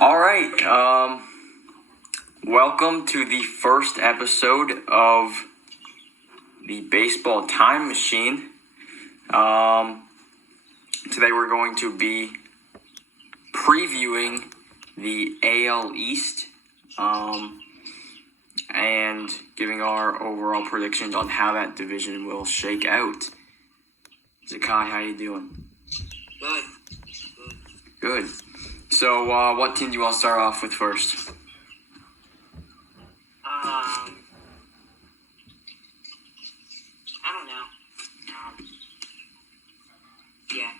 All right. Welcome to the first episode of the Baseball Time Machine. Today we're going to be previewing the AL East and giving our overall predictions on how that division will shake out. Zakai, how you doing? Good. So, what team do you want to start off with first? I don't know. I don't know.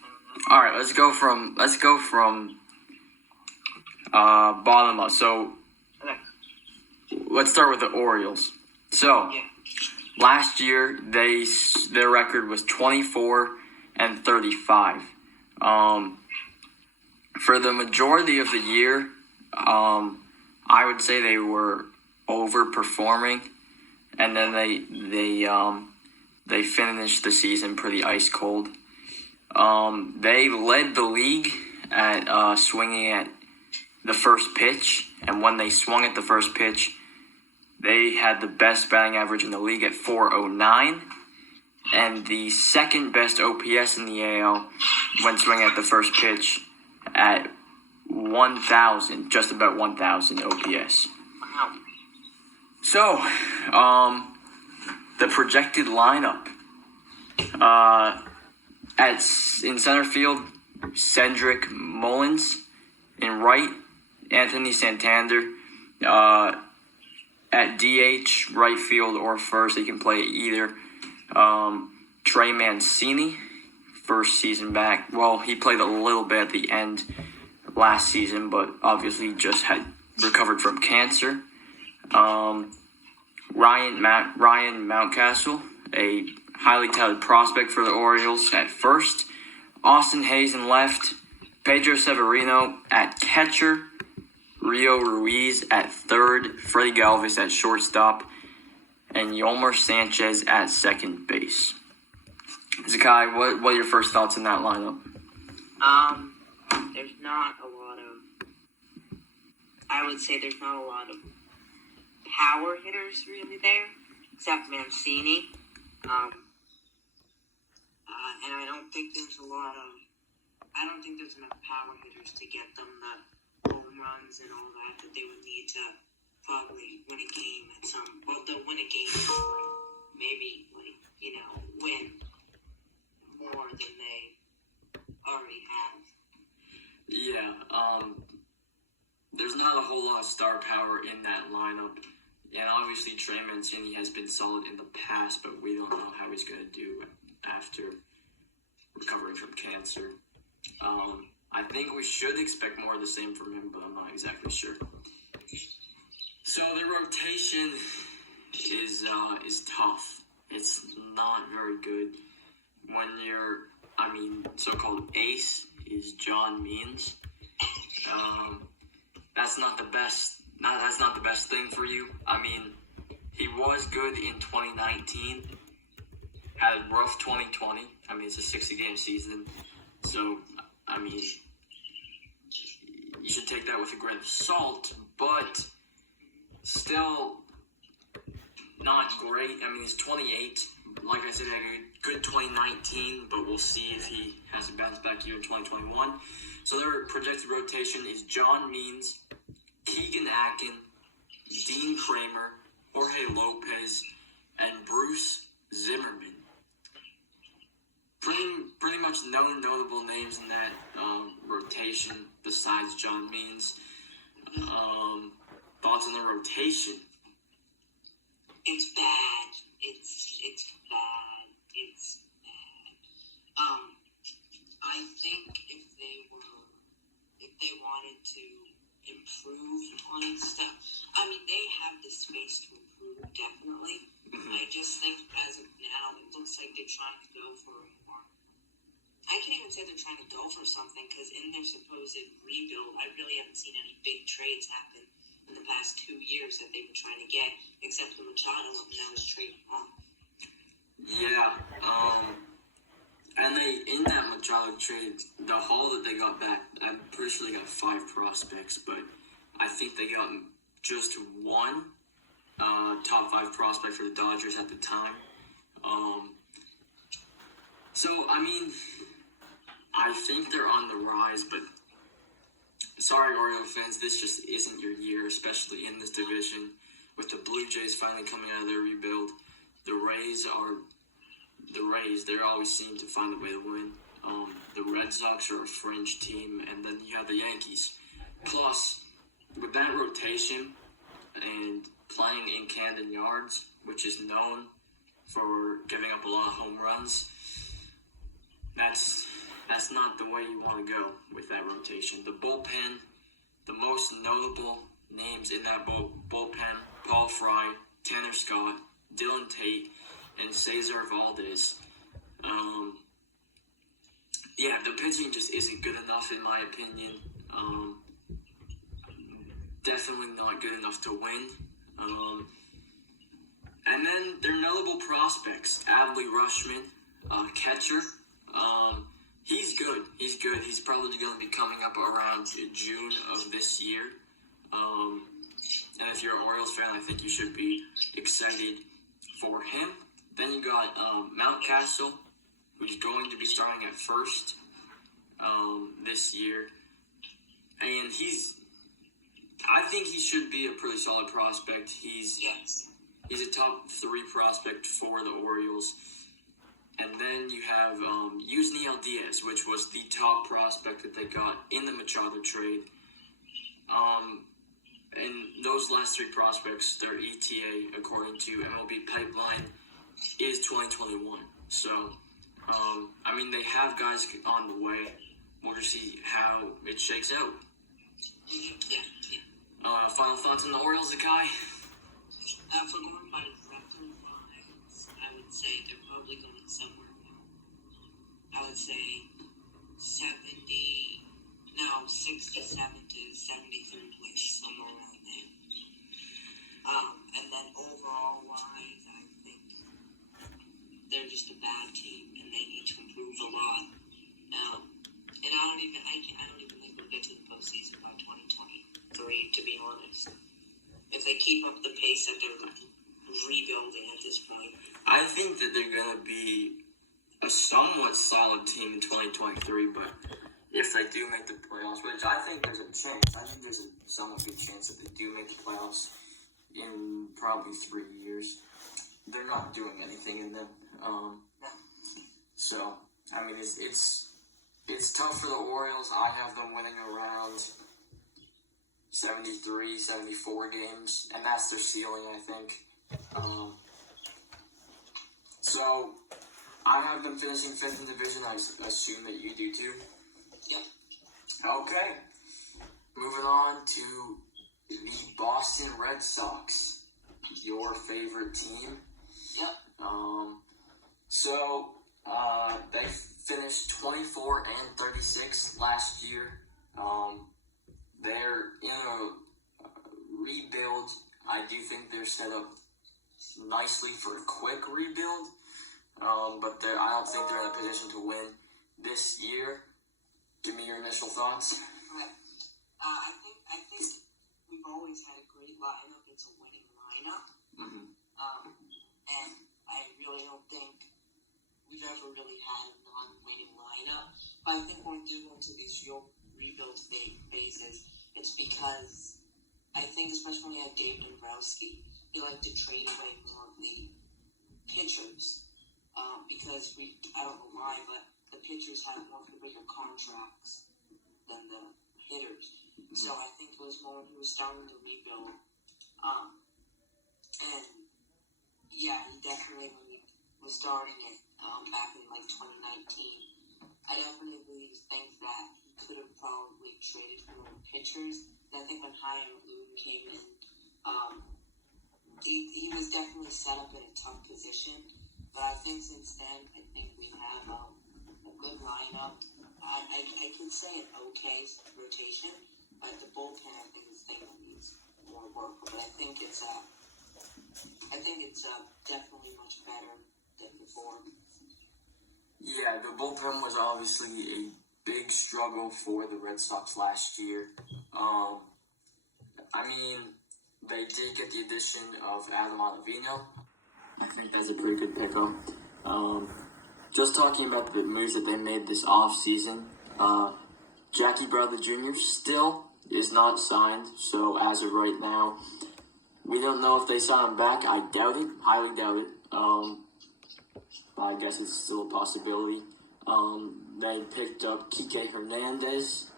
All right, let's go from bottom up. So, Okay. let's start with the Orioles. So, Yeah. last year their record was 24-35. For the majority of the year, I would say they were overperforming, and then they finished the season pretty ice cold. They led the league at swinging at the first pitch, and when they swung at the first pitch, they had the best batting average in the league at .409, and the second best OPS in the AL when swinging at the first pitch at 1,000, just about 1,000 OPS. Wow. So, the projected lineup in center field, Cedric Mullins. In right, Anthony Santander. At DH, right field, or first, he can play either. Trey Mancini, first season back. Well, he played a little bit at the end last season, but obviously just had recovered from cancer. Ryan Mountcastle, a highly touted prospect for the Orioles at first. Austin Hayes in left. Pedro Severino at catcher. Rio Ruiz at third. Freddie Galvis at shortstop. And Yolmer Sanchez at second base. Zakai, what are your first thoughts in that lineup? There's not a lot of. I would say there's not a lot of power hitters really there, except Mancini. And I don't think there's enough power hitters to get them the home runs and all that they would need to probably win a game at some. Well, they'll win a game, maybe win more than they already have. Yeah, there's not a whole lot of star power in that lineup. And obviously Trey Mancini has been solid in the past, but we don't know how he's going to do after recovering from cancer. I think we should expect more of the same from him, but I'm not exactly sure. So the rotation is tough. It's not very good. When so-called ace is John Means. That's not the best. That's not the best thing for you. He was good in 2019. Had a rough 2020. It's a 60-game season. So, you should take that with a grain of salt, but still not great. He's 28. Like I said, he had a good 2019, but we'll see if he has a bounce back year in 2021. So their projected rotation is John Means, Keegan Akin, Dean Kramer, Jorge Lopez, and Bruce Zimmerman. Pretty much no notable names in that rotation besides John Means. Thoughts on the rotation? It's bad. It's bad. It's bad. I think if they wanted to improve on stuff, they have the space to improve, definitely. I just think as of now, it looks like they're trying to go for more. I can't even say they're trying to go for something, because in their supposed rebuild, I really haven't seen any big trades happen in the past 2 years that they were trying to get, except for Machado, and now is trading on. Yeah, And in that Machado trade, the haul that they got back, I'm pretty sure they got 5 prospects, but I think they got just one top 5 prospect for the Dodgers at the time. So, I mean, I think they're on the rise, but sorry, Orioles fans, this just isn't your year, especially in this division. With the Blue Jays finally coming out of their rebuild, the Rays, they always seem to find a way to win. The Red Sox are a fringe team, and then you have the Yankees. Plus, with that rotation and playing in Camden Yards, which is known for giving up a lot of home runs, that's not the way you want to go with that rotation. The bullpen, the most notable names in that bullpen, Paul Fry, Tanner Scott, Dylan Tate, and Cesar Valdez. The pitching just isn't good enough in my opinion. Definitely not good enough to win. And then their notable prospects, Adley Rutschman, catcher. He's good. He's probably going to be coming up around June of this year. And if you're an Orioles fan, I think you should be excited for him. Then you got Mountcastle, who's going to be starting at first this year. And I think he should be a pretty solid prospect. He's a top 3 prospect for the Orioles. And then you have Yusniel Diaz, which was the top prospect that they got in the Machado trade. And those last 3 prospects, their ETA, according to MLB Pipeline, is 2021. So, they have guys on the way. We'll just see how it shakes out. Final thoughts on the Orioles, Akai? For going by record-wise, I would say they're probably going somewhere now. I would say 67 to 73rd place, somewhere around there. And then overall-wise, I think they're just a bad team, and they need to improve a lot. And I don't even think they'll get to the postseason by 2023, to be honest. If they keep up the pace that they're rebuilding at this point. I think that they're going to be a somewhat solid team in 2023, but if they do make the playoffs, which I think there's a chance, I think there's a somewhat good chance that they do make the playoffs in probably 3 years. They're not doing anything in them. So, it's tough for the Orioles. I have them winning around 73, 74 games, and that's their ceiling, I think. So, I have them finishing 5th in the division. I assume that you do too. Yep. Okay. Moving on to the Boston Red Sox, your favorite team. Yep. They finished 24-36 last year. They're in a rebuild. I do think they're set up nicely for a quick rebuild, but I don't think they're in a position to win this year. Give me your initial thoughts. Right. I think we've always had a great lineup. It's a winning lineup. Mm-hmm. And I really don't think we've ever really had a non-winning lineup. But I think when we do go into these rebuild phases, it's because I think, especially when we had Dave Dombrowski, he liked to trade away more of the pitchers. Because I don't know why, but the pitchers had more of the bigger contracts than the hitters. Mm-hmm. So I think it was more he was starting to rebuild. He definitely, when he was starting it back in 2019, I definitely think that he could have probably traded for more pitchers. And I think when Chaim Bloom came in, he was definitely set up in a tough position. But I think since then, I think we have a good lineup. I can say an okay rotation, but the bullpen I think is thing that needs more work. But I think it's definitely much better than before. Yeah, the bullpen was obviously a big struggle for the Red Sox last year. I mean, they did get the addition of Adam Ottavino. I think that's a pretty good pickup. Just talking about the moves that they made this offseason, Jackie Bradley Jr. still is not signed, so as of right now, we don't know if they sign him back. I doubt it, highly doubt it. I guess it's still a possibility. They picked up Kike Hernandez.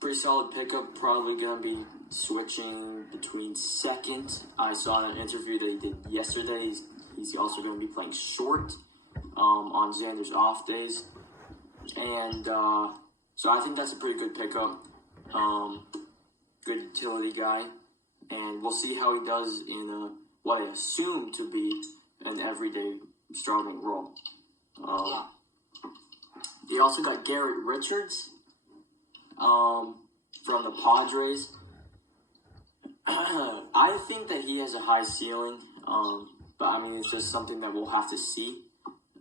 Pretty solid pickup, probably going to be switching between second. I saw in an interview that he did yesterday. He's also going to be playing short on Xander's off days. And so I think that's a pretty good pickup. Good utility guy. And we'll see how he does in what I assume to be an everyday starting role. He also got Garrett Richards from the Padres. I think that he has a high ceiling, but I mean, it's just something that we'll have to see.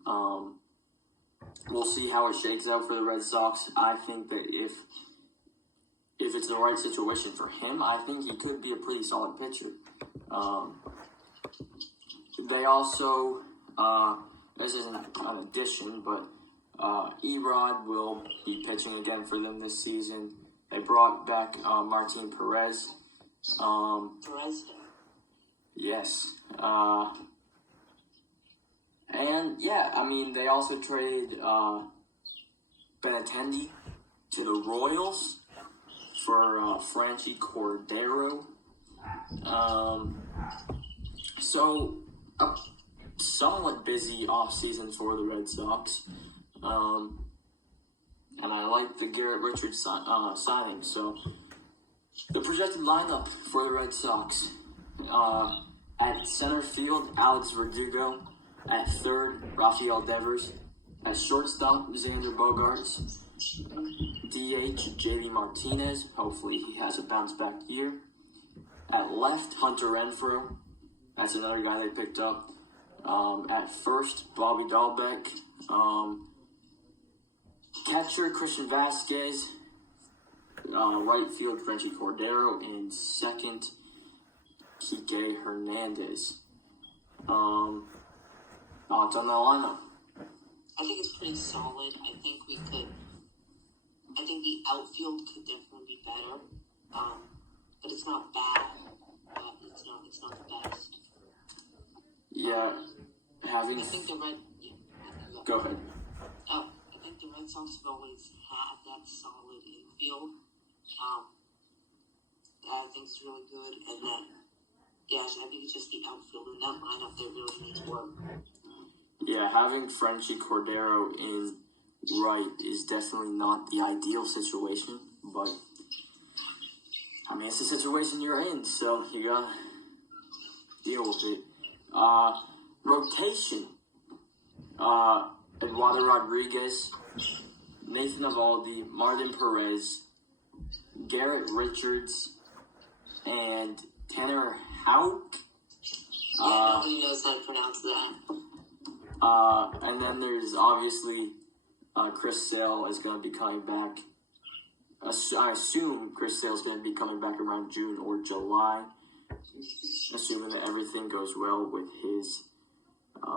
We'll see how it shakes out for the Red Sox. I think that if it's the right situation for him, I think he could be a pretty solid pitcher. They also, this isn't an addition, but Erod will be pitching again for them this season. They brought back Martin Perez. Perez? Yes. And yeah, I mean, they also traded Benintendi to the Royals for Franchi Cordero. So, a somewhat busy offseason for the Red Sox. And I like the Garrett Richards signing. So, the projected lineup for the Red Sox. At center field, Alex Verdugo. At third, Rafael Devers. At shortstop, Xander Bogaerts. DH, JD Martinez. Hopefully he has a bounce back year. At left, Hunter Renfroe. That's another guy they picked up. At first, Bobby Dahlbeck. Catcher, Christian Vasquez. Right field, Franchi Cordero. And second, Kike Hernandez. Thoughts on the lineup? I think it's pretty solid. I think the outfield could definitely be better. But it's not bad. But it's not the best. Yeah, I think the Red. Go ahead. I think the Red Sox have always had that solid infield. I think it's really good, and then I think it's just the outfield in that lineup that really needs work. Yeah, having Franchi Cordero in right is definitely not the ideal situation, but I mean, it's the situation you're in, so you gotta deal with it. Rotation. Eduardo Rodriguez, Nathan Eovaldi, Martin Perez, Garrett Richards, and Tanner Houck. Nobody knows how to pronounce that. And then there's obviously Chris Sale is going to be coming back. I assume Chris Sale is going to be coming back around June or July, assuming that everything goes well with his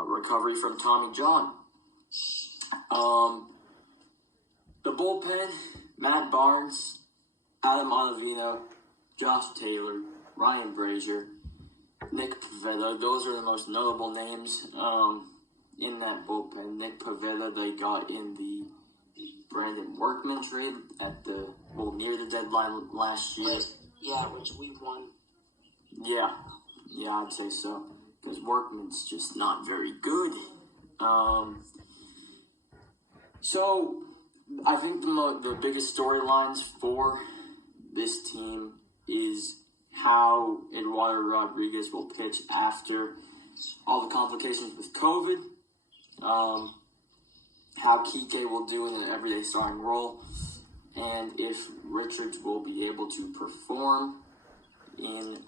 recovery from Tommy John. The bullpen, Matt Barnes, Adam Ottavino, Josh Taylor, Ryan Brazier, Nick Pivetta. Those are the most notable names in that bullpen. Nick Pivetta they got in the Brandon Workman trade near the deadline last year. Which we won. Yeah, I'd say so. Because Workman's just not very good. So, I think the biggest storylines for this team is how Eduardo Rodriguez will pitch after all the complications with COVID. How Kike will do in an everyday starting role. And if Richards will be able to perform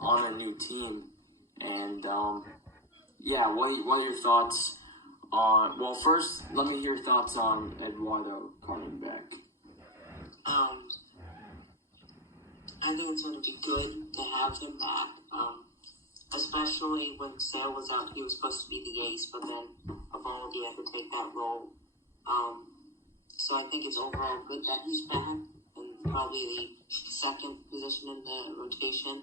on a new team. And, what are your thoughts Well, first, let me hear your thoughts on Eduardo coming back. I think it's going to be good to have him back. Especially when Sale was out, he was supposed to be the ace, but then Evaldi had to take that role. So I think it's overall good that he's back, and probably the second position in the rotation,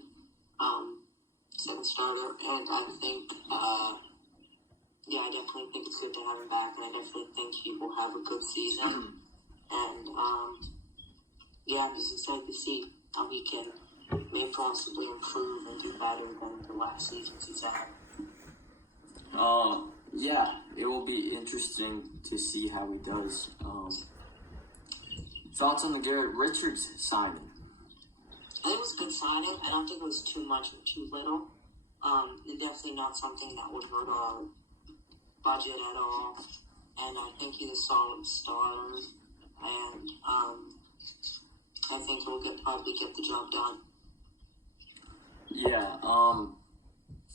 second starter. And I think, I definitely think it's good to have him back, and I definitely think he will have a good season. And I'm just excited to see how he can may possibly improve and do better than the last seasons he's had. It will be interesting to see how he does. Thoughts on the Garrett Richards signing? I think it was a good signing. I don't think it was too much or too little. And definitely not something that would hurt our budget at all. And I think he's a solid starter. And I think he'll probably get the job done. Yeah,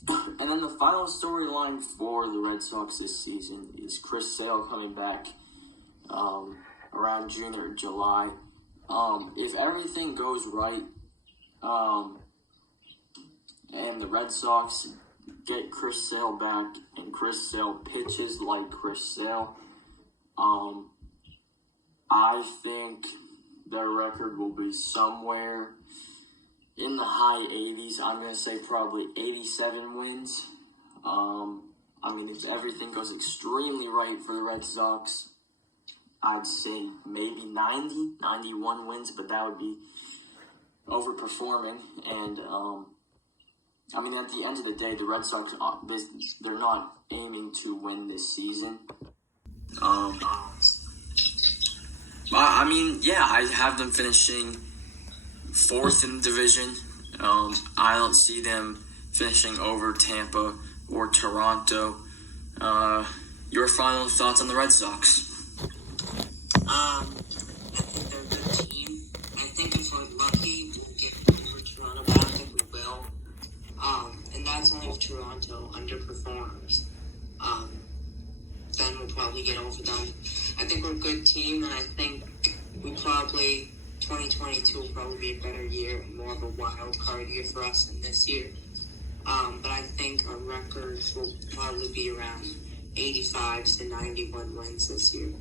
and then the final storyline for the Red Sox this season is Chris Sale coming back around June or July. If everything goes right, and the Red Sox get Chris Sale back and Chris Sale pitches like Chris Sale, I think their record will be somewhere in the high 80s. I'm going to say probably 87 wins. If everything goes extremely right for the Red Sox, I'd say maybe 91 wins, but that would be overperforming. And, at the end of the day, the Red Sox, they're not aiming to win this season. I have them finishing 4th in the division. I don't see them finishing over Tampa or Toronto. Your final thoughts on the Red Sox? I think they're a good team. I think if we're lucky, we'll get over Toronto, but I don't think we will. And that's only if Toronto underperforms. Then we'll probably get over them. I think we're a good team, and I think 2022 will probably be a better year and more of a wild card year for us than this year. But I think our records will probably be around 85 to 91 wins this year.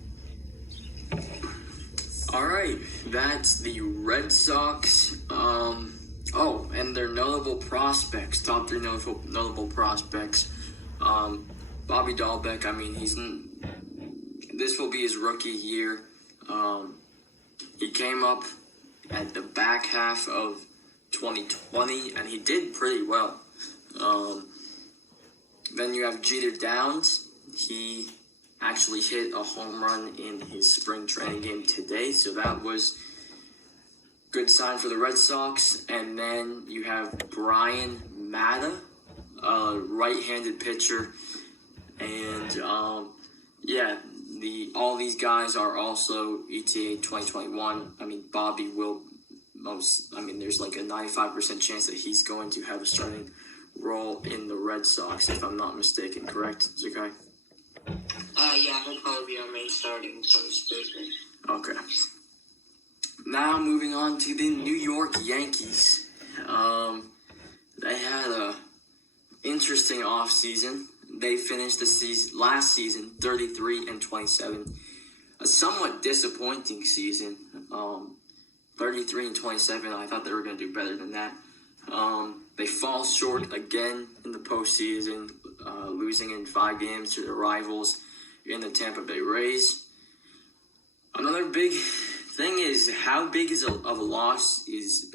All right, that's the Red Sox. And their notable prospects, top 3 notable prospects. Bobby Dahlbeck, this will be his rookie year. He came up at the back half of 2020, and he did pretty well. Then you have Jeter Downs. He actually hit a home run in his spring training game today, so that was good sign for the Red Sox. And then you have Brian Mata, a right-handed pitcher, and all these guys are also ETA 2021. Bobby will there's like a 95% chance that he's going to have a starting role in the Red Sox, if I'm not mistaken. Correct, Zakai? He'll probably be our main starting first baseman. Okay. Now moving on to the New York Yankees. They had a interesting offseason. They finished the last season 33-27. A somewhat disappointing season. 33-27. I thought they were going to do better than that. They fall short again in the postseason, losing in 5 games to their rivals in the Tampa Bay Rays. Another big thing is, how big of a loss is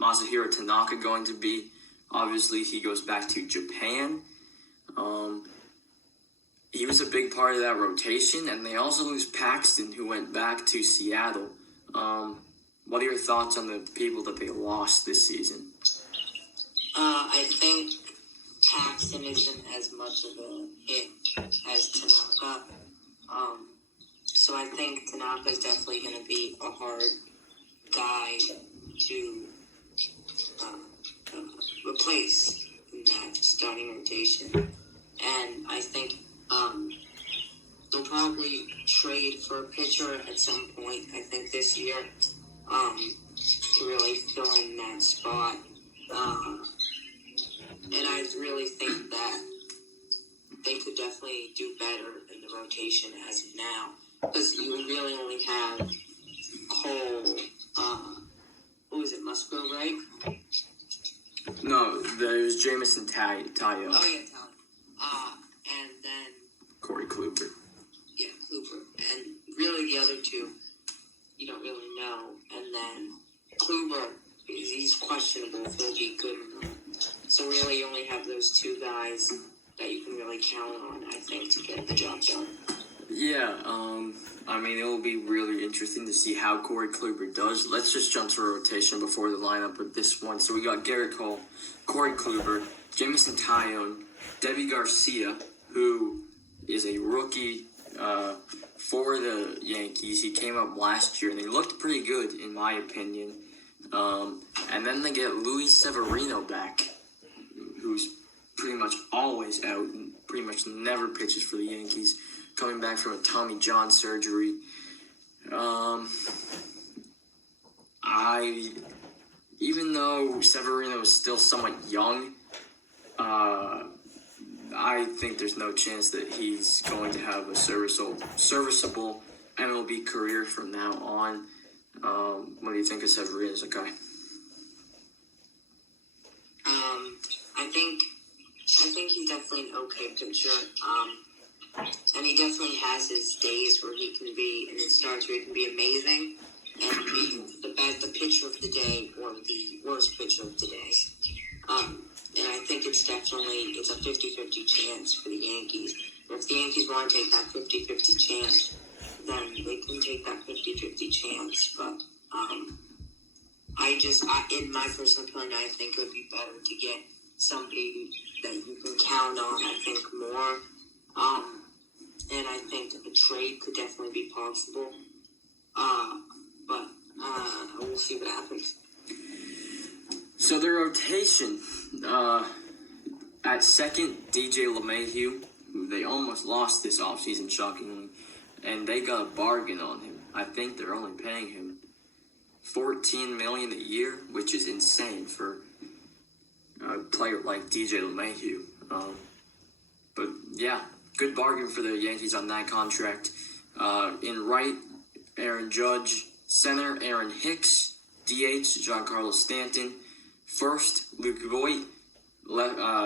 Masahiro Tanaka going to be? Obviously, he goes back to Japan. He was a big part of that rotation, and they also lose Paxton, who went back to Seattle. What are your thoughts on the people that they lost this season? I think Paxton isn't as much of a hit as Tanaka. So I think Tanaka is definitely going to be a hard guy to replace in that starting rotation. And I think at some point, I think, this year, to really fill in that spot. And I really think that they could definitely do better in the rotation as of now. Because you really only have Cole, what was it, Musgrove, right? No, there's Jamison Tayo. Oh, yeah, Tayo. And then... Corey Kluber. Yeah, Kluber. And really the other two, you don't really know. And then Kluber, he's questionable if he'll be good or not. So really you only have those two guys that you can really count on, I think, to get the job done. Yeah, I mean, it will be really interesting to see how Corey Kluber does. Let's just jump to rotation before the lineup of this one. So we got Garrett Cole, Corey Kluber, Jamison Tyone, Debbie Garcia, who is a rookie for the Yankees. He came up last year, and they looked pretty good, in my opinion. And then they get Luis Severino back, who's pretty much always out and pretty much never pitches for the Yankees, coming back from a Tommy John surgery. Even though Severino is still somewhat young, I think there's no chance that he's going to have a serviceable MLB career from now on. What do you think of Severino as a guy? I think he's definitely an okay pitcher. And he definitely has his days where he can be, and his starts where he can be amazing and be the pitcher of the day or the worst pitcher of the day. And I think it's a 50-50 chance for the Yankees. And if the Yankees want to take that 50-50 chance, then they can take that 50-50 chance. But in my personal opinion, I think it would be better to get somebody that you can count on, I think, more. And I think a trade could definitely be possible. But we'll see what happens. So the rotation, at second, DJ LeMahieu, who they almost lost this offseason, shockingly, and they got a bargain on him. I think they're only paying him $14 million a year, which is insane for a player like DJ LeMahieu. But yeah, good bargain for the Yankees on that contract. In right, Aaron Judge. Center, Aaron Hicks. DH, Giancarlo Stanton. First, Luke Voigt.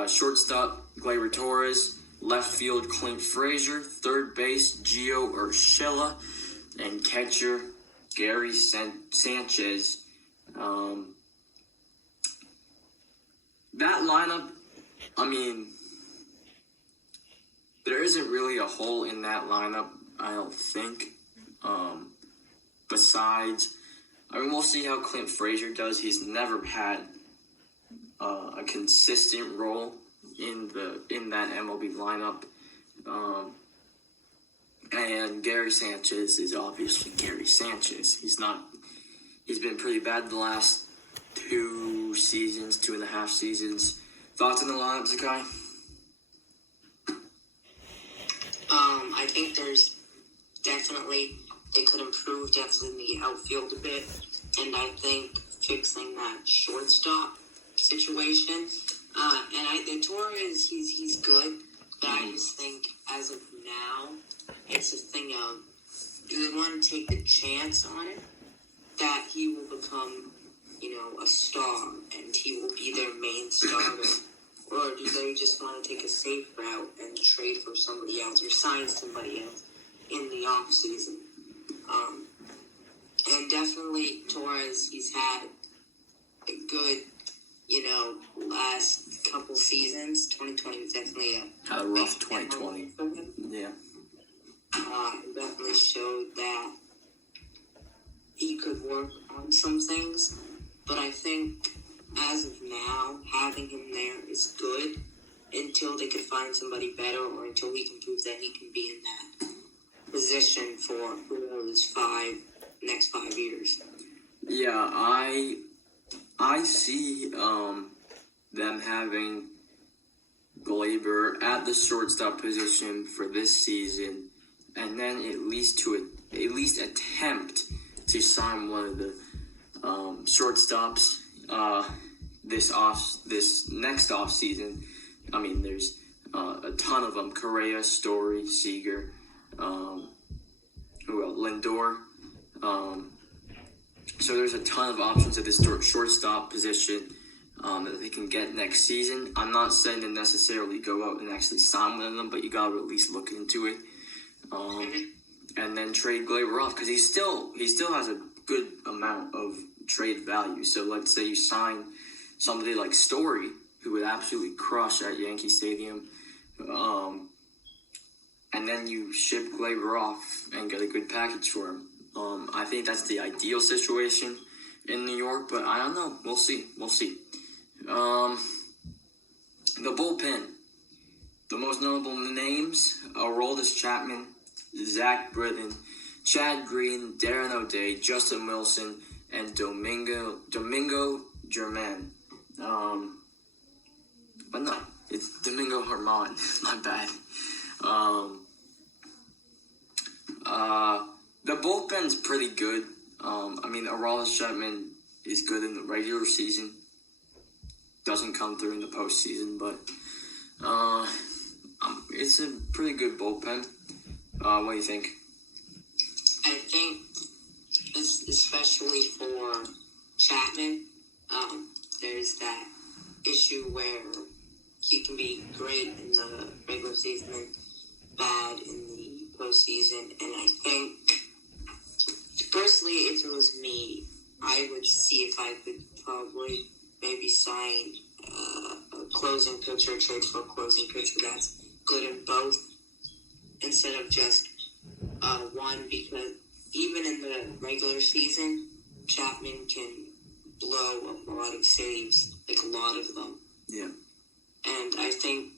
Shortstop, Gleyber Torres. Left field, Clint Frazier. Third base, Gio Urshela. And catcher, Gary Sanchez. That lineup, I mean, there isn't really a hole in that lineup, I don't think. Besides, we'll see how Clint Frazier does. He's never had a consistent role in that MLB lineup. And Gary Sanchez is obviously Gary Sanchez. He's been pretty bad the last 2.5 seasons. Thoughts on the lineup, Zakai? I think there's definitely, they could improve definitely in the outfield a bit. And I think fixing that shortstop situation. And Torres, he's good. But I just think as of now, it's a thing of, do they want to take the chance on it that he will become, a star and he will be their main starter? Or do they just want to take a safe route and trade for somebody else or sign somebody else in the offseason? And definitely Torres, he's had a good, last couple seasons. 2020 was definitely a rough 2020. For him. Yeah. It definitely showed that he could work on some things. But I think as of now, having him there is good until they could find somebody better or until he can prove that he can be in that position for those next 5 years. Yeah, I see them having Gleyber at the shortstop position for this season, and then at least to at least attempt to sign one of the shortstops this next off season. I mean, there's a ton of them: Correa, Story, Seager, who else? Lindor. So there's a ton of options at this shortstop position that they can get next season. I'm not saying to necessarily go out and actually sign one of them, but you got to at least look into it. And then trade Gleyber off, because he still has a good amount of trade value. So let's say you sign somebody like Story, who would absolutely crush at Yankee Stadium, and then you ship Gleyber off and get a good package for him. I think that's the ideal situation in New York, but I don't know. We'll see. The bullpen. The most notable names: Aroldis Chapman, Zach Britton, Chad Green, Darren O'Day, Justin Wilson, and Domingo German. But no, it's Domingo German. My bad. The bullpen's pretty good. I mean, Aroldis Chapman is good in the regular season. Doesn't come through in the postseason, but it's a pretty good bullpen. What do you think? I think, especially for Chapman, there's that issue where he can be great in the regular season and bad in the postseason. And I think, personally, if it was me, I would see if I could probably maybe sign a closing pitcher, trade for a closing pitcher that's good in both, instead of just one, because even in the regular season, Chapman can blow a lot of saves, like a lot of them. Yeah. And I think,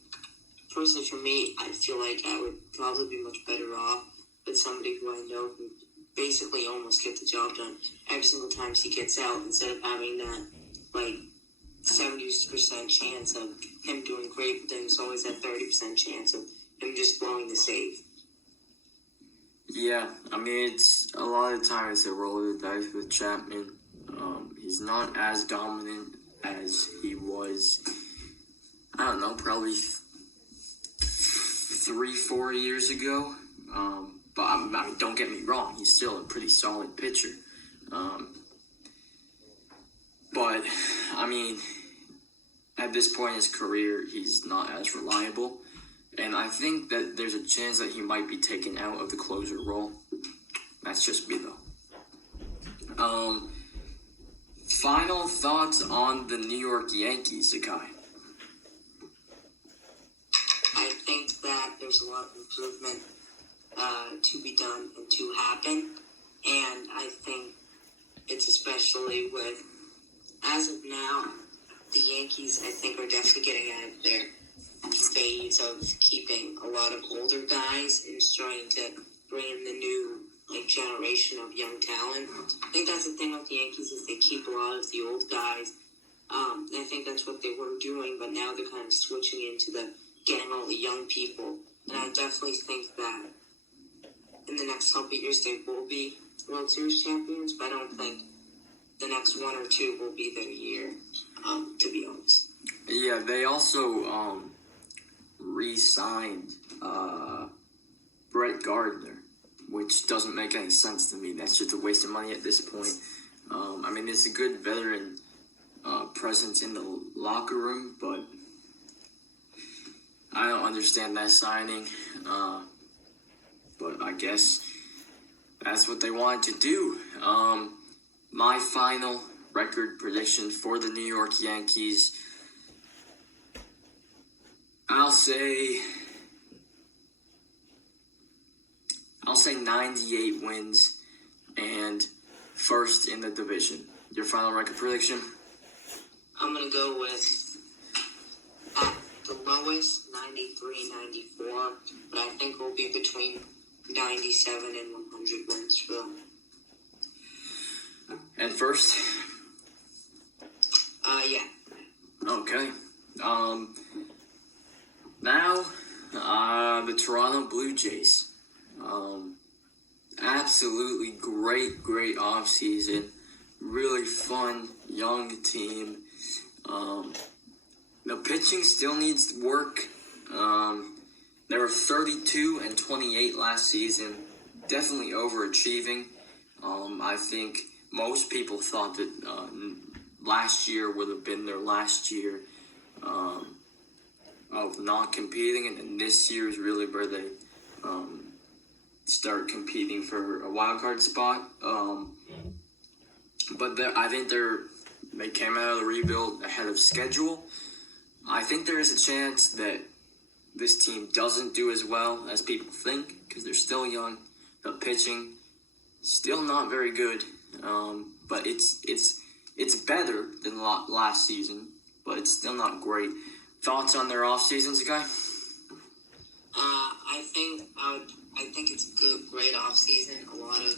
personally for me, I feel like I would probably be much better off with somebody who I know who basically almost get the job done every single time he gets out, instead of having that, 70% chance of him doing great, but then there's always that 30% chance of him just blowing the save. Yeah, I mean, it's a lot of the time it's a roll of the dice with Chapman. He's not as dominant as he was, I don't know, probably 3-4 years ago. But I mean, don't get me wrong, he's still a pretty solid pitcher. But, I mean, at this point in his career, he's not as reliable. And I think that there's a chance that he might be taken out of the closer role. That's just me, though. Final thoughts on the New York Yankees, Sakai? I think that there's a lot of improvement to be done and to happen. And I think it's especially with, as of now, the Yankees, I think, are definitely getting out of their phase of keeping a lot of older guys and starting to bring in the new generation of young talent. I think that's the thing with the Yankees, is they keep a lot of the old guys. And I think that's what they were doing, but now they're kind of switching into the getting all the young people. And I definitely think that in the next couple of years they will be World Series champions, but I don't think the next 1 or 2 will be their year, to be honest. Yeah, they also re-signed Brett Gardner, which doesn't make any sense to me. That's just a waste of money at this point. I mean, it's a good veteran presence in the locker room, but I don't understand that signing. But I guess that's what they wanted to do. My final record prediction for the New York Yankees, I'll say 98 wins and first in the division. Your final record prediction? I'm going to go with, at the lowest, 93, 94, but I think we'll be between 97 and 100 wins for them. And first? Yeah. Okay. Now, the Toronto Blue Jays. absolutely great offseason. Really fun, young team. The pitching still needs work. They were 32-28 last season. Definitely overachieving. I think most people thought that last year would have been their last year of not competing, and then this year is really where they start competing for a wild card spot. But I think they came out of the rebuild ahead of schedule. I think there is a chance that this team doesn't do as well as people think because they're still young. The pitching still not very good, but it's better than last season, but it's still not great. Thoughts on their off seasons, guy? I think it's great off season. A lot of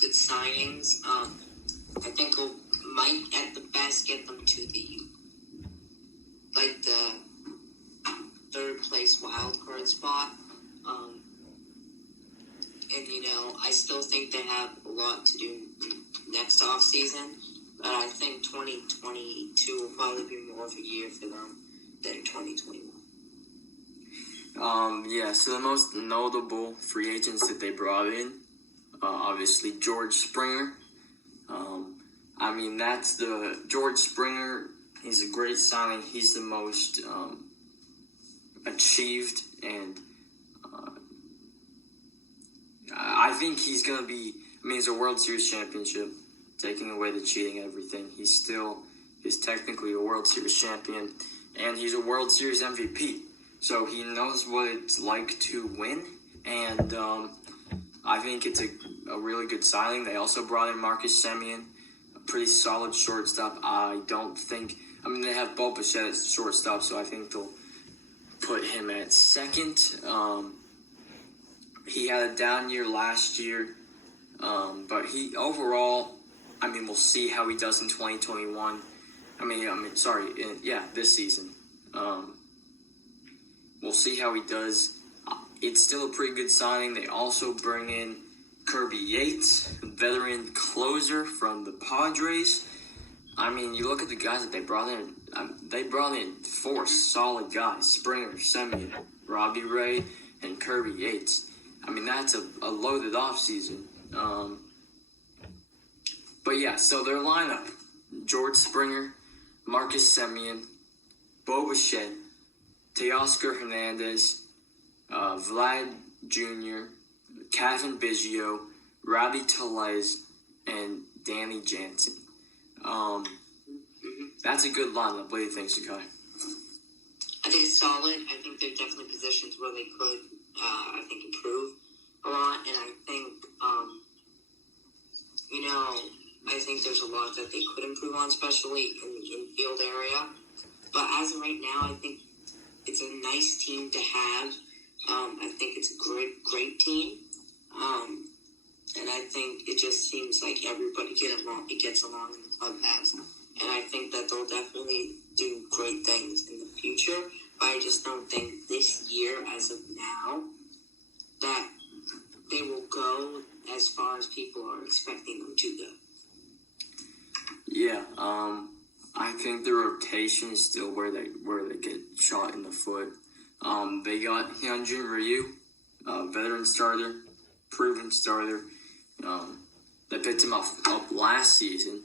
good signings. I think it might at the best get them to the third place wild card spot. And I still think they have a lot to do next off season. But I think 2022 will probably be more of a year for them than 2021. So the most notable free agents that they brought in, obviously George Springer. That's the George Springer. He's a great signing. He's the most achieved, and I think he's going to be. He's a World Series championship, taking away the cheating and everything. He's technically a World Series champion, and he's a World Series MVP. So he knows what it's like to win, and I think it's a really good signing. They also brought in Marcus Semien, a pretty solid shortstop. They have Bo Bichette at shortstop, so I think they'll put him at second. He had a down year last year, but we'll see how he does in 2021. This season. We'll see how he does. It's still a pretty good signing. They also bring in Kirby Yates, veteran closer from the Padres. You look at the guys that they brought in. They brought in 4 solid guys: Springer, Semien, Robbie Ray, and Kirby Yates. That's a loaded offseason. So their lineup: George Springer, Marcus Semien, Bo Bichette, Teoscar Hernandez, Vlad Jr., Kevin Biggio, Robbie Tellez, and Danny Jansen. That's a good lineup. What do you think, Sakai? I think it's solid. I think they're definitely positions where they could, improve a lot. And I think, I think there's a lot that they could improve on, especially in the infield area. But as of right now, I think it's a nice team to have. I think it's a great team. And I think it just seems like everybody gets along in the clubhouse. And I think that they'll definitely do great things in the future. But I just don't think this year, as of now, that they will go as far as people are expecting them to go. Yeah, I think the rotation is still where they get shot in the foot. They got Hyunjin Ryu, veteran starter, proven starter. They picked him up last season.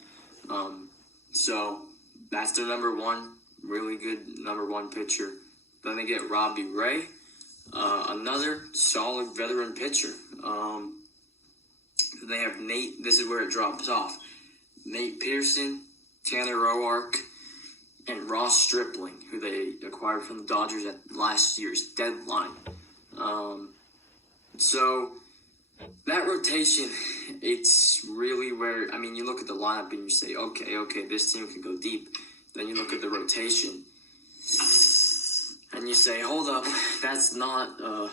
So that's their number one, really good number one pitcher. Then they get Robbie Ray, another solid veteran pitcher. They have Nate. This is where it drops off. Nate Pearson, Tanner Roark, and Ross Stripling, who they acquired from the Dodgers at last year's deadline. So that rotation, it's really where, you look at the lineup and you say, okay, this team can go deep. Then you look at the rotation and you say, hold up, that's not a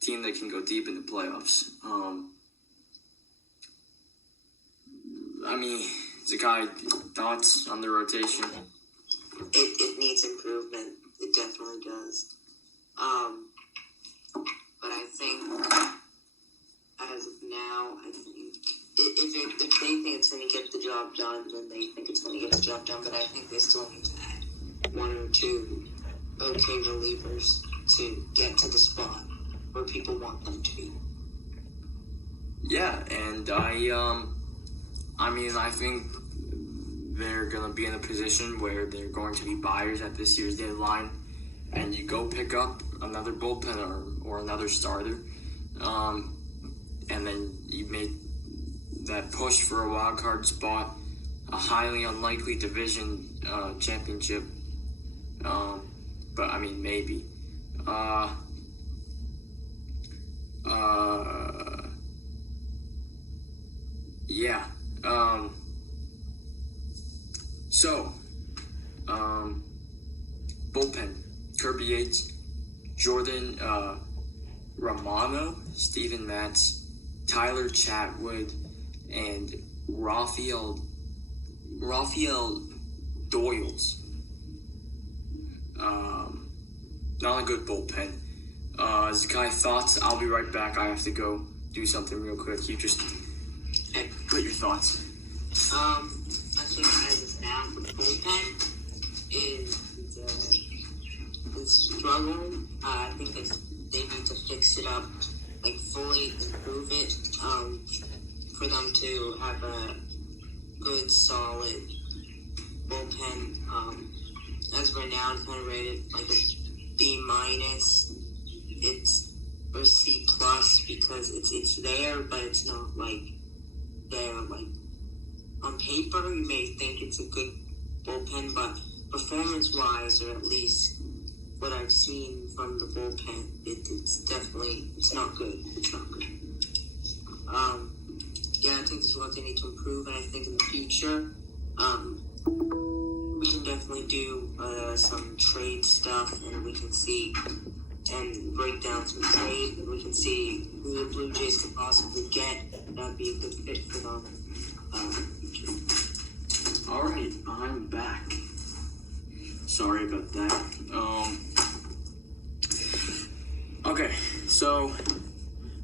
team that can go deep in the playoffs. Zakai, thoughts on the rotation? It needs improvement. It definitely does. But I as of now, I think if they think it's going to get the job done, then they think it's going to get the job done. But I think they still need to add one or two okay relievers to get to the spot where people want them to be. Yeah, and I think they're going to be in a position where they're going to be buyers at this year's deadline, and you go pick up another bullpen or another starter, and then you make that push for a wild card spot, a highly unlikely division championship, but I mean maybe. Yeah. Bullpen: Kirby Yates, Jordan Romano, Steven Matz, Tyler Chatwood, and Rafael Doyles. Not a good bullpen. Zakai, thoughts? I'll be right back. I have to go do something real quick. You just put your thoughts. I think as of now, the bullpen is struggling. I think they need to fix it up, like fully improve it, for them to have a good, solid bullpen. As of right now, it's kind of rated like a B minus. It's or C plus because it's there, but it's not like there. Like on paper, you may think it's a good bullpen, but performance-wise, or at least what I've seen from the bullpen, it's not good. It's not good. Yeah, I think this is what they need to improve, and I think in the future, we can definitely do some trade stuff, and we can see and break down some trade, and we can see who the Blue Jays could possibly get. That'd be a good fit for them. All right, I'm back. Sorry about that. Okay, so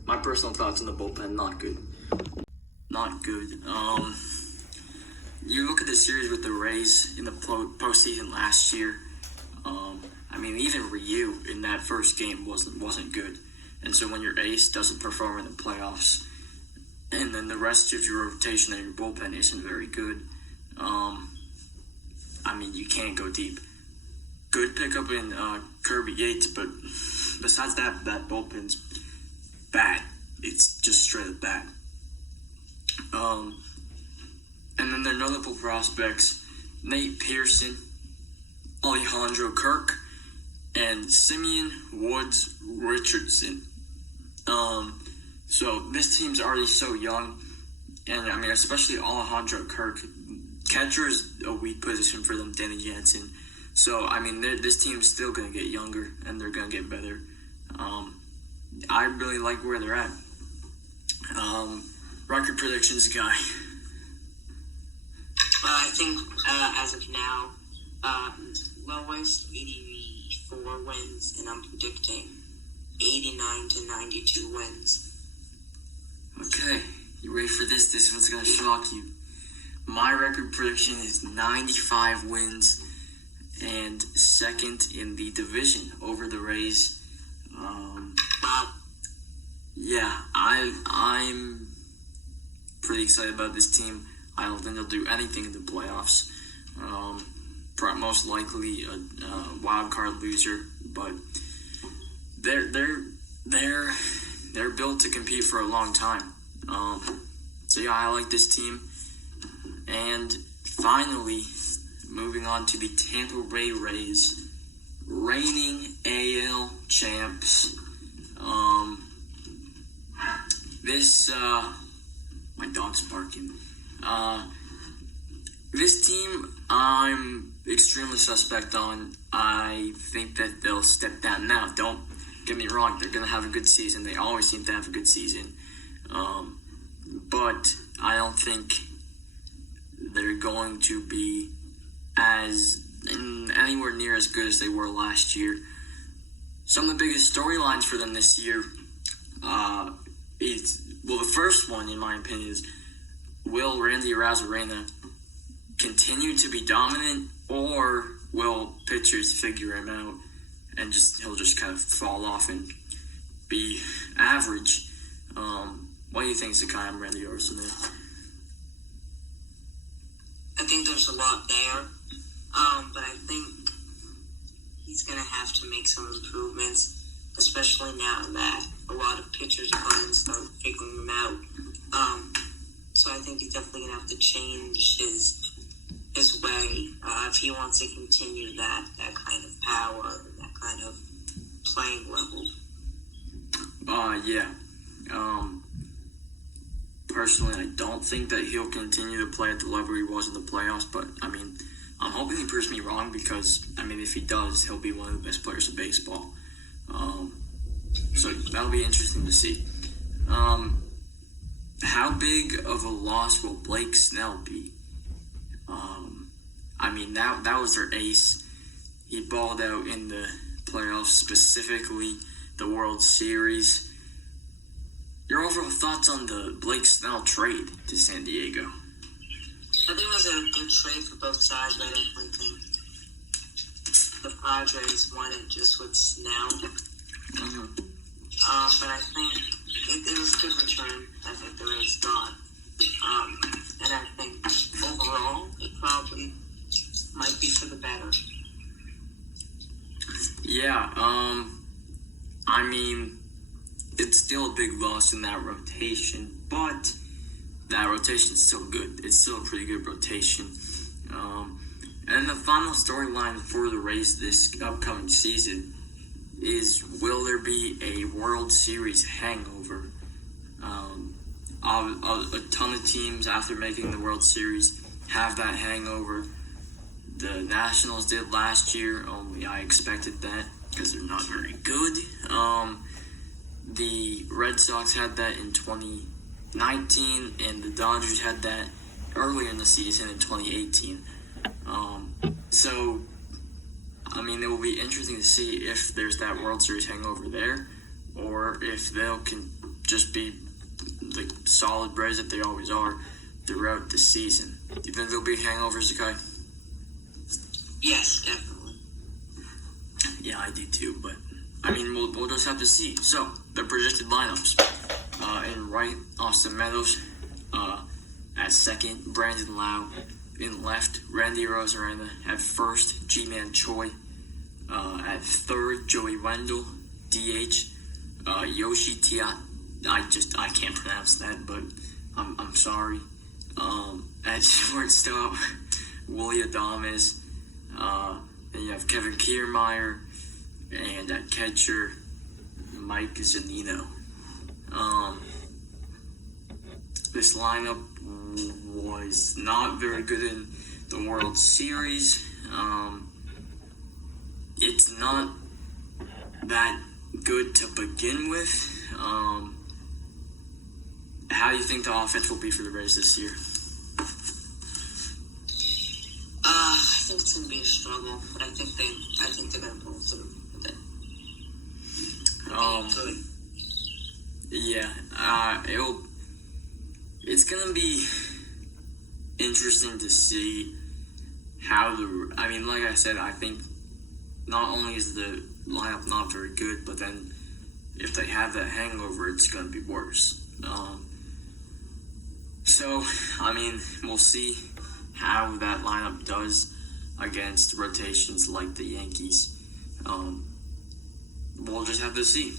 my personal thoughts on the bullpen: not good. Not good. You look at the series with the Rays in the postseason last year. Even Ryu in that first game wasn't good, and so when your ace doesn't perform in the playoffs, and then the rest of your rotation and your bullpen isn't very good, you can't go deep. Good pickup in Kirby Yates, but besides that bullpen's bad. It's just straight up bad. And then their notable prospects: Nate Pearson, Alejandro Kirk, and Simeon Woods Richardson. So this team's already so young, and especially Alejandro Kirk. Catcher is a weak position for them, Danny Jansen. So this team's still gonna get younger, and they're gonna get better. I really like where they're at. Record predictions, guy. I think as of now, lowest 84 wins, and I'm predicting 89 to 92 wins. Okay, you ready for this? This one's gonna shock you. My record prediction is 95 wins and second in the division over the Rays. Wow. Yeah, I'm pretty excited about this team. I don't think they'll do anything in the playoffs. Most likely a wild card loser, but they're built to compete for a long time. So yeah, I like this team. And finally, moving on to the Tampa Bay Rays, reigning AL champs. My dog's barking. This team, I'm extremely suspect on. I think that they'll step down. Now, don't get me wrong, they're going to have a good season. They always seem to have a good season. But I don't think they're going to be anywhere near as good as they were last year. Some of the biggest storylines for them this year well, the first one, in my opinion, is will Randy Arozarena continue to be dominant, or will pitchers figure him out and he'll just kind of fall off and be average? What do you think, Zakai, on Randy Arozarena? I think there's a lot there, but I think he's going to have to make some improvements, especially now that a lot of pitchers are going to start figuring him out. So I think he's definitely going to have to change his way if he wants to continue that kind of power, that kind of playing level. Yeah. Personally, I don't think that he'll continue to play at the level he was in the playoffs, but, I mean, I'm hoping he proves me wrong because, I mean, if he does, he'll be one of the best players in baseball. So that'll be interesting to see. How big of a loss will Blake Snell be? I mean, that was their ace. He balled out in the playoffs, specifically the World Series. Your overall thoughts on the Blake Snell trade to San Diego? I think it was a good trade for both sides. I definitely think the Padres won it just with Snell. Mm-hmm. But I think it was a good return. I think the Rays got. And I think overall it probably might be for the better. Yeah, I mean, it's still a big loss in that rotation, but that rotation's still good. It's still a pretty good rotation. And the final storyline for the Rays this upcoming season is, will there be a World Series hangover? A ton of teams, after making the World Series, have that hangover. The Nationals did last year, only I expected that because they're not very good. The Red Sox had that in 2019, and the Dodgers had that earlier in the season in 2018. So, I mean, it will be interesting to see if there's that World Series hangover there, or if they'll just be the solid Braves that they always are throughout the season. Do you think there'll be hangovers, Zakai? Yes, definitely. Yeah, I do too, but I mean, we'll just have to see. So, the projected lineups. In right, Austin Meadows. At second, Brandon Lau. In left, Randy Arozarena. At first, Ji-Man Choi. At third, Joey Wendell. DH. Yoshi Tia. I can't pronounce that, but I'm sorry. At shortstop, Willie Adames. Then you have Kevin Kiermaier. And at catcher, Mike Zunino. This lineup was not very good in the World Series. It's not that good to begin with. How do you think the offense will be for the Rays this year? I think it's gonna be a struggle, but I think they're gonna pull through with it. Good. Yeah, it's gonna be interesting to see how I mean, like I said, I think not only is the lineup not very good, but then if they have that hangover, it's gonna be worse. So, I mean, we'll see how that lineup does against rotations like the Yankees. We'll just have to see.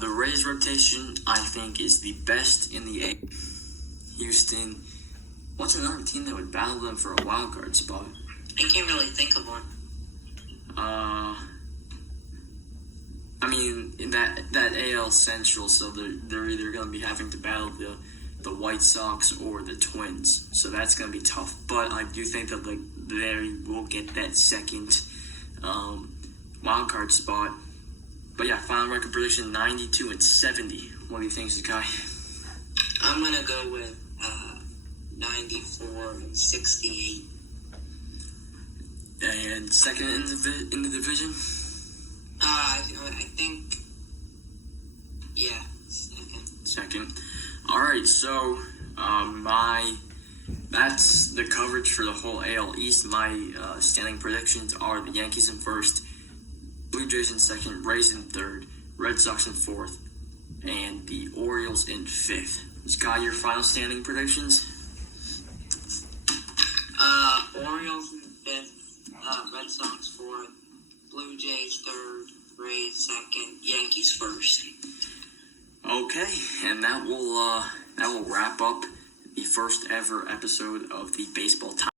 The Rays rotation, I think, is the best in the A. Houston, what's another team that would battle them for a wild card spot? I can't really think of one. I mean, in that AL Central, so they're either going to be having to battle the White Sox or the Twins, so that's going to be tough. But I do think that they will get that second wild card spot. But yeah, final record prediction 92-70. What do you think, Zakai? I'm gonna go with 94-68. And second in the division? I think, yeah, second. Second. All right, so that's the coverage for the whole AL East. My standing predictions are the Yankees in first, Blue Jays in second, Rays in third, Red Sox in fourth, and the Orioles in fifth. Scott, your final standing predictions? Orioles in fifth, Red Sox fourth, Blue Jays third, Rays second, Yankees first. Okay, and that will wrap up the first ever episode of the Baseball Time.